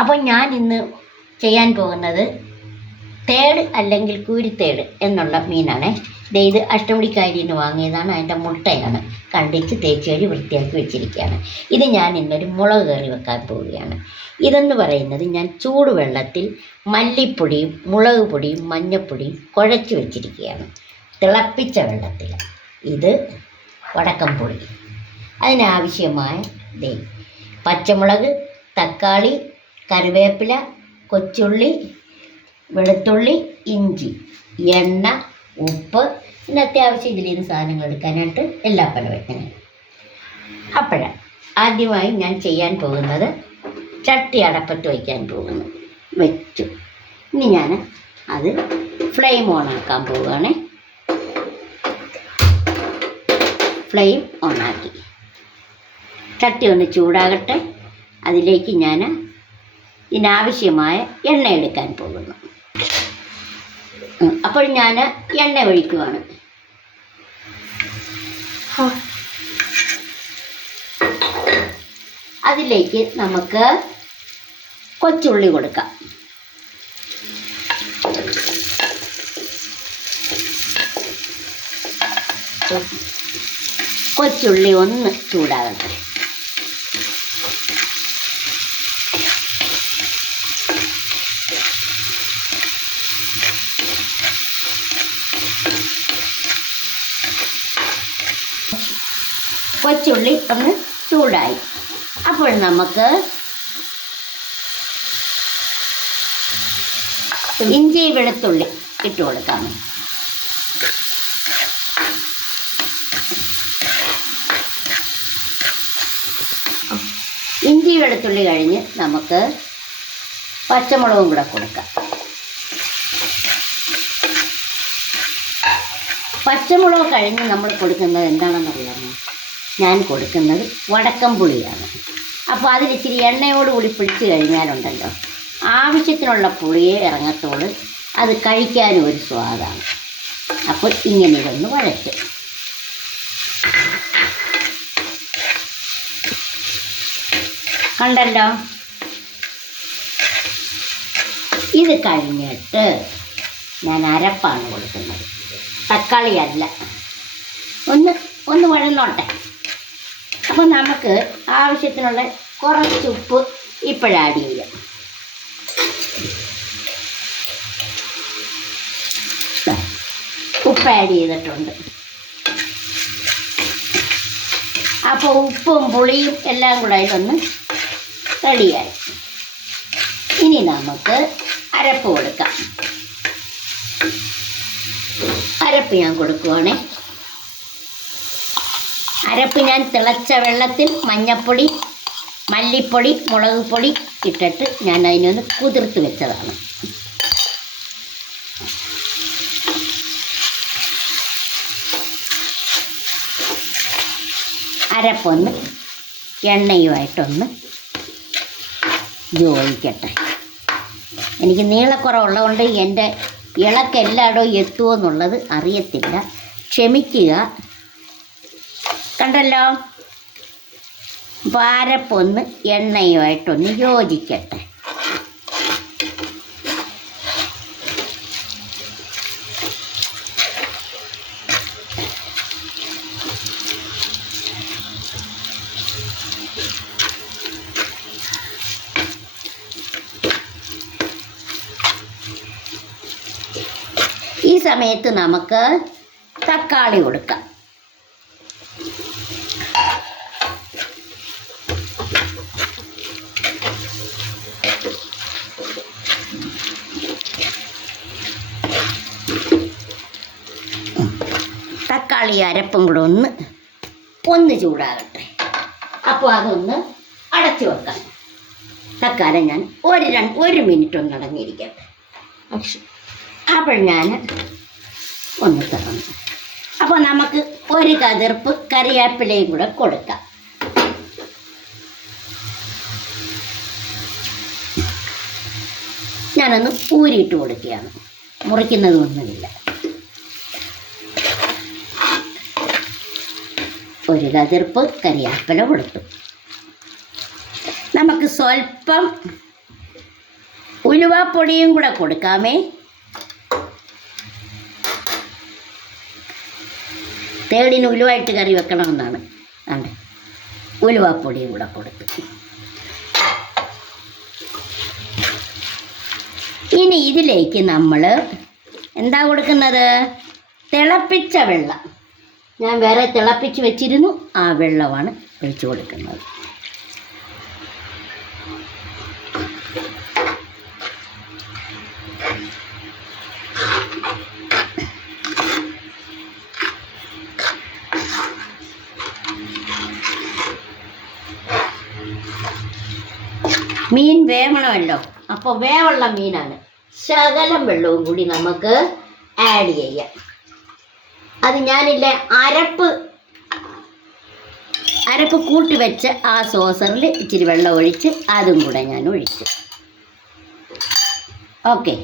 അപ്പോൾ ഞാൻ ഇന്ന് ചെയ്യാൻ പോകുന്നത് തേട് അല്ലെങ്കിൽ കൂരിത്തേട് എന്നുള്ള മീനാണ്. ഇത് അഷ്ടമുടിക്കാരിന്ന് വാങ്ങിയതാണ്. അതിൻ്റെ മുട്ടയാണ് കണ്ടിച്ച് തേച്ച് കഴുകി വൃത്തിയാക്കി വെച്ചിരിക്കുകയാണ്. ഇത് ഞാൻ ഇന്നൊരു മുളക് കറി വെക്കാൻ പോവുകയാണ്. ഇതെന്ന് പറയുന്നത് ഞാൻ ചൂടുവെള്ളത്തിൽ മല്ലിപ്പൊടിയും മുളക് പൊടിയും മഞ്ഞൾപ്പൊടിയും കുഴച്ച് വെച്ചിരിക്കുകയാണ്. തിളപ്പിച്ച വെള്ളത്തിൽ. ഇത് വടക്കംപുളി. അതിനാവശ്യമായ പച്ചമുളക്, തക്കാളി, കറിവേപ്പില, കൊച്ചുള്ളി, വെളുത്തുള്ളി, ഇഞ്ചി, എണ്ണ, ഉപ്പ്, പിന്നെ അത്യാവശ്യം ഇതിലിരുന്ന് സാധനങ്ങൾ എടുക്കാനായിട്ട് എല്ലാ പലവ്യഞ്ജനം. അപ്പോഴാണ് ആദ്യമായി ഞാൻ ചെയ്യാൻ പോകുന്നത് ചട്ടി അടപ്പത്ത് വയ്ക്കാൻ പോകുന്നു. വെച്ചു. ഇനി ഞാൻ അത് ഫ്ലെയിം ഓണാക്കാൻ പോവുകയാണ്. ഫ്ലെയിം ഓണാക്കി ചട്ടി ഒന്ന് ചൂടാകട്ടെ. അതിലേക്ക് ഞാൻ ഇതിനാവശ്യമായ എണ്ണ എടുക്കാൻ പോകുന്നു. അപ്പോൾ ഞാൻ എണ്ണ ഒഴിക്കുകയാണ്. അതിലേക്ക് നമുക്ക് കൊച്ചുള്ളി കൊടുക്കാം. കൊച്ചുള്ളി ഒന്ന് ചൂടാകട്ടെ. കൊച്ചുള്ളി ഒന്ന് ചൂടായി. അപ്പോൾ നമുക്ക് ഇഞ്ചി വെളുത്തുള്ളി ഇട്ട് കൊടുക്കാം. ഇഞ്ചി വെളുത്തുള്ളി കഴിഞ്ഞ് നമുക്ക് പച്ചമുളകും കൂടെ കൊടുക്കാം. പച്ചമുളക് കഴിഞ്ഞ് നമ്മൾ കൊടുക്കുന്നത് എന്താണെന്നറിയാമോ? ഞാൻ കൊടുക്കുന്നത് വടക്കംപുളിയാണ്. അപ്പോൾ അതിലിച്ചിരി എണ്ണയോടുകൂടി പിടിച്ച് കഴിഞ്ഞാലുണ്ടല്ലോ, ആവശ്യത്തിനുള്ള പുളിയെ ഇറങ്ങത്തോട്, അത് കഴിക്കാനും ഒരു സ്വാദാണ്. അപ്പോൾ ഇങ്ങനെ ഇതൊന്ന് വഴറ്റും. കണ്ടല്ലോ. ഇത് കഴിഞ്ഞിട്ട് ഞാൻ അരപ്പാണ് കൊടുക്കുന്നത്, തക്കാളിയല്ല. ഒന്ന് വഴന്നോട്ടെ. അപ്പോൾ നമുക്ക് ആവശ്യത്തിനുള്ള കുറച്ച് ഉപ്പ് ഇപ്പോഴാണ് ആഡ് ചെയ്യാം. ഉപ്പ് ആഡ് ചെയ്തിട്ടുണ്ട്. അപ്പോൾ ഉപ്പും പുളിയും എല്ലാം കൂടെ അതിലൊന്ന് റെഡിയായി. ഇനി നമുക്ക് അരപ്പ് കൊടുക്കാം. അരപ്പ് ഞാൻ കൊടുക്കുവാണേ. അരപ്പ് ഞാൻ തിളച്ച വെള്ളത്തിൽ മഞ്ഞൾപ്പൊടി, മല്ലിപ്പൊടി, മുളക് പൊടി ഇട്ടിട്ട് ഞാൻ അതിനൊന്ന് കുതിർത്ത് വെച്ചതാണ്. അരപ്പൊന്ന് എണ്ണയുമായിട്ടൊന്ന് യോജിക്കട്ടെ. എനിക്ക് നീളക്കുറവുള്ളതുകൊണ്ട് എൻ്റെ ഇളക്കെല്ലായിടവും എത്തുമോ എന്നുള്ളത് അറിയത്തില്ല, ക്ഷമിക്കുക. കണ്ടല്ലോ. അരപ്പൊന്ന് എണ്ണയുമായിട്ടൊന്ന് യോജിക്കട്ടെ. ഈ സമയത്ത് നമുക്ക് തക്കാളി കൊടുക്കാം. തക്കാളി അരപ്പും കൂടെ ഒന്ന് ചൂടാകട്ടെ. അപ്പോൾ അതൊന്ന് അടച്ചു വെക്കാം. തക്കാളി ഞാൻ ഒരു മിനിറ്റ് ഒന്ന് അടങ്ങിയിരിക്കട്ടെ. അപ്പോൾ ഞാൻ ഒന്ന് തുറന്നു. അപ്പോൾ നമുക്ക് ഒരു കതിർപ്പ് കറിവേപ്പിലയും കൂടെ കൊടുക്കാം. ഞാനൊന്ന് ഊരിയിട്ട് കൊടുക്കുകയാണ്, മുറിക്കുന്നതൊന്നുമില്ല. ഒരു കതിർപ്പ് കരിയാപ്പില കൊടുത്തു. നമുക്ക് സ്വല്പം ഉലുവാപ്പൊടിയും കൂടെ കൊടുക്കാമേ. തേടിന് ഉലുവായിട്ട് കറി വെക്കണമെന്നാണ്. ആണ് ഉലുവാപ്പൊടിയും കൂടെ കൊടുത്ത് ഇനി ഇതിലേക്ക് നമ്മൾ എന്താ കൊടുക്കുന്നത്? തിളപ്പിച്ച വെള്ളം. ഞാൻ വേറെ തിളപ്പിച്ച് വെച്ചിരുന്നു, ആ വെള്ളമാണ് ഒഴിച്ചു കൊടുക്കുന്നത്. മീൻ വേവണമല്ലോ, അപ്പോൾ വേവുള്ള മീനാണ്. ശകലം വെള്ളവും കൂടി നമുക്ക് ആഡ് ചെയ്യാം. അത് ഞാനില്ലേ അരപ്പ് കൂട്ടി വെച്ച് ആ സോസറിൽ ഇച്ചിരി വെള്ളം ഒഴിച്ച് അതും കൂടെ ഞാൻ ഒഴിച്ചു. ഓക്കെ.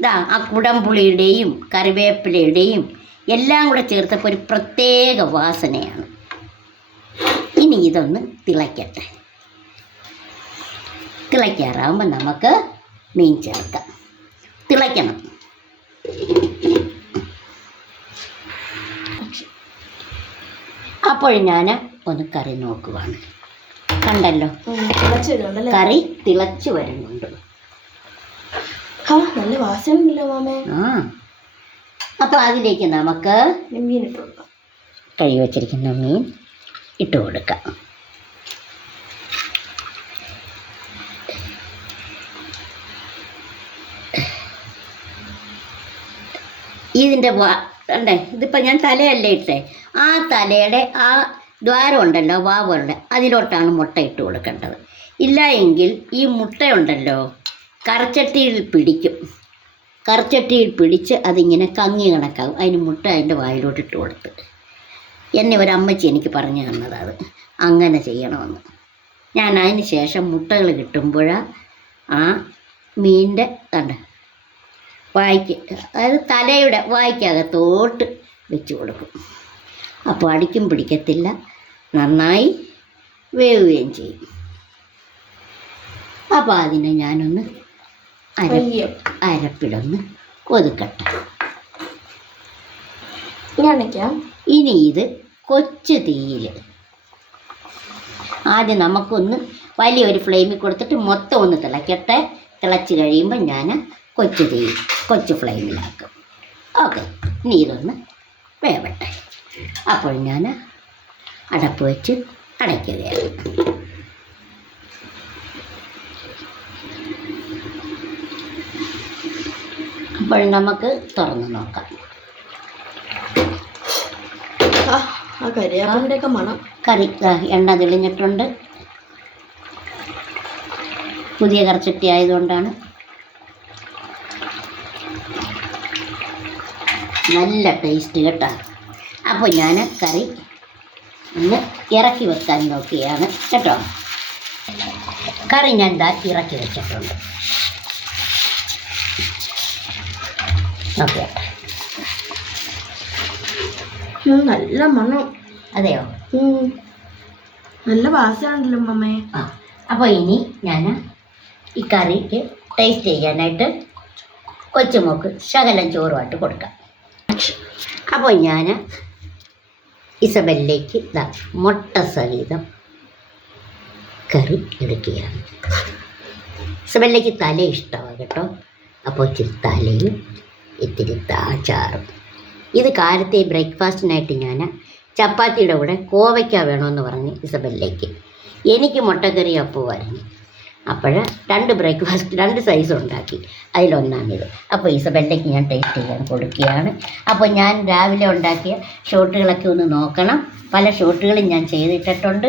ഇതാ ആ കുടംപുളിയുടെയും കറിവേപ്പിലയുടെയും എല്ലാം കൂടെ ചേർത്തപ്പോൾ ഒരു പ്രത്യേക വാസനയാണ്. ഇനി ഇതൊന്ന് തിളയ്ക്കട്ടെ. തിളയ്ക്കാറാകുമ്പോൾ നമുക്ക് മീൻ ചേർക്കാം. തിളയ്ക്കണം. അപ്പോൾ ഞാൻ ഒന്ന് കറി നോക്കുവാണ്. കണ്ടല്ലോ, കറി തിളച്ച് വരുന്നുണ്ട്. നല്ല വാസനയുണ്ടല്ലോ മാമേ. അപ്പോൾ അതിലേക്ക് നമുക്ക് മീൻ ഇട്ട് കൊടുക്കാം. കഴുകി വച്ചിരിക്കുന്ന മീൻ ഇട്ട് കൊടുക്കാം. ഇതിൻ്റെ കണ്ടേ, ഇതിപ്പോൾ ഞാൻ തലയല്ലേ ഇട്ടേ, ആ തലയുടെ ആ ദ്വാരം ഉണ്ടല്ലോ, വാവുണ്ട്, അതിലോട്ടാണ് മുട്ട ഇട്ട് കൊടുക്കേണ്ടത്. ഇല്ല എങ്കിൽ ഈ മുട്ടയുണ്ടല്ലോ കറച്ചട്ടിയിൽ പിടിച്ച് അതിങ്ങനെ കങ്ങി കണക്കാകും. അതിന് മുട്ട അതിൻ്റെ വായിലോട്ട് ഇട്ട് കൊടുത്ത് എന്നെ ഒരമ്മച്ചി എനിക്ക് പറഞ്ഞു തന്നത് അങ്ങനെ ചെയ്യണമെന്ന്. ഞാൻ അതിന് ശേഷം മുട്ടകൾ കിട്ടുമ്പോഴാണ് ആ മീനിൻ്റെ വായ്ക്ക്, അതായത് തലയുടെ വായ്ക്കകത്തോട്ട് വെച്ച് കൊടുക്കും. അപ്പോൾ അടിക്കും പിടിക്കത്തില്ല, നന്നായി വേവുകയും ചെയ്യും. അപ്പോൾ അതിനെ ഞാനൊന്ന് അരപ്പിലൊന്ന് ഒതുക്കട്ടെ. ഇനി ഇത് കൊച്ചു തീയിൽ ആദ്യം നമുക്കൊന്ന് വലിയൊരു ഫ്ലെയിമിൽ കൊടുത്തിട്ട് മൊത്തം ഒന്ന് തിളയ്ക്കട്ടെ. തിളച്ച് കഴിയുമ്പോൾ ഞാൻ കൊച്ചു ഫ്ലെയിമിലാക്കും. ഓക്കെ. ഇനി ഇതൊന്ന് വേവട്ടെ. അപ്പോൾ ഞാൻ അടപ്പ് വെച്ച് അടയ്ക്കുകയാണ്. അപ്പോൾ നമുക്ക് തുറന്ന് നോക്കാം. കരിയാപ്പിൻ്റെയൊക്കെ മണം. കറി എണ്ണ തെളിഞ്ഞിട്ടുണ്ട്. പുതിയ കറിച്ചട്ടി ആയതുകൊണ്ടാണ്. നല്ല ടേസ്റ്റ് കേട്ടോ. അപ്പോൾ ഞാൻ കറി ഒന്ന് ഇറക്കി വെക്കാൻ നോക്കുകയാണ് കേട്ടോ. കറി ഞാൻ ഇറക്കി വെച്ചിട്ടുണ്ട്. ഓക്കെ. നല്ല മണം. അതെയോ? നല്ല വാസനയുണ്ടല്ലോ മമ്മേ. അപ്പോൾ ഇനി ഞാൻ ഈ കറിക്ക് ടേസ്റ്റ് ചെയ്യാനായിട്ട് കൊച്ചുമോക്ക് ശകലം ചോറുമായിട്ട് കൊടുക്കാം. അപ്പോൾ ഞാൻ ഇസബെല്ലേക്ക് മുട്ട സഹിതം കറി എടുക്കുകയാണ്. ഇസബെല്ലേക്ക് തല ഇഷ്ടമാണ് കേട്ടോ. അപ്പോൾ ഇച്ചിരി തലയും ഇത്തിരി ചാറും. ഇത് കാലത്തെ ബ്രേക്ക്ഫാസ്റ്റിനായിട്ട് ഞാൻ ചപ്പാത്തിയുടെ കൂടെ കോവയ്ക്ക വേണമെന്ന് പറഞ്ഞ് ഇസബെല്ലേക്ക്. എനിക്ക് മുട്ടക്കറി അപ്പുമായിരുന്നു. അപ്പോൾ രണ്ട് സൈസ് ഉണ്ടാക്കി, അതിലൊന്നാണിത്. അപ്പോൾ ഇസബെല്ലേക്ക് ഞാൻ ടേസ്റ്റ് ചെയ്യാൻ കൊടുക്കുകയാണ്. അപ്പോൾ ഞാൻ രാവിലെ ഉണ്ടാക്കിയ ഷോട്ടുകളൊക്കെ ഒന്ന് നോക്കണം. പല ഷോട്ടുകളും ഞാൻ ചെയ്തിട്ടിട്ടുണ്ട്,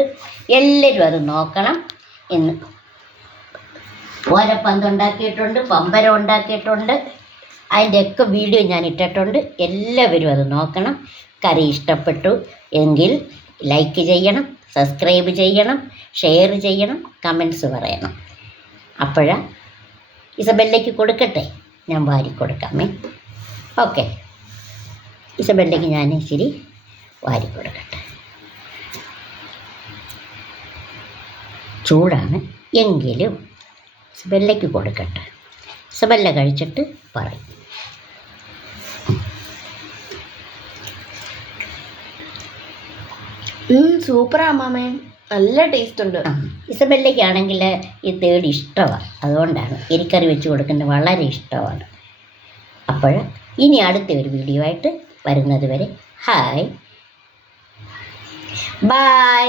എല്ലാവരും അത് നോക്കണം. എന്ന് ഓലപ്പന്ത് ഉണ്ടാക്കിയിട്ടുണ്ട്, പമ്പരം ഉണ്ടാക്കിയിട്ടുണ്ട്, അതിൻ്റെയൊക്കെ വീഡിയോ ഞാൻ ഇട്ടിട്ടുണ്ട്. എല്ലാവരും അത് നോക്കണം. കറി ഇഷ്ടപ്പെട്ടു എങ്കിൽ ലൈക്ക് ചെയ്യണം, സബ്സ്ക്രൈബ് ചെയ്യണം, ഷെയർ ചെയ്യണം, കമൻസ് പറയണം. അപ്പോഴാ ഇസബെല്ലേക്ക് കൊടുക്കട്ടെ, ഞാൻ വാരി കൊടുക്കാമേ. ഓക്കെ. ഇസബെല്ലേക്ക് ഞാൻ ഇച്ചിരി വാരി കൊടുക്കട്ടെ. ചൂടാണ് എങ്കിലും ഇസബെല്ലയ്ക്ക് കൊടുക്കട്ടെ. ഇസബെല്ല കഴിച്ചിട്ട് പറയും. സൂപ്പറാ അമ്മാമേ, നല്ല ടേസ്റ്റ് ഉണ്ട്. ഇസബെല്ലയ്ക്കാണെങ്കിൽ ഈ തേടി ഇഷ്ടമാണ്, അതുകൊണ്ടാണ് എരിക്കറി വെച്ച് കൊടുക്കുന്നത് വളരെ ഇഷ്ടമാണ്. അപ്പോൾ ഇനി അടുത്ത ഒരു വീഡിയോ ആയിട്ട് വരുന്നത് വരെ ഹായ് ബൈ.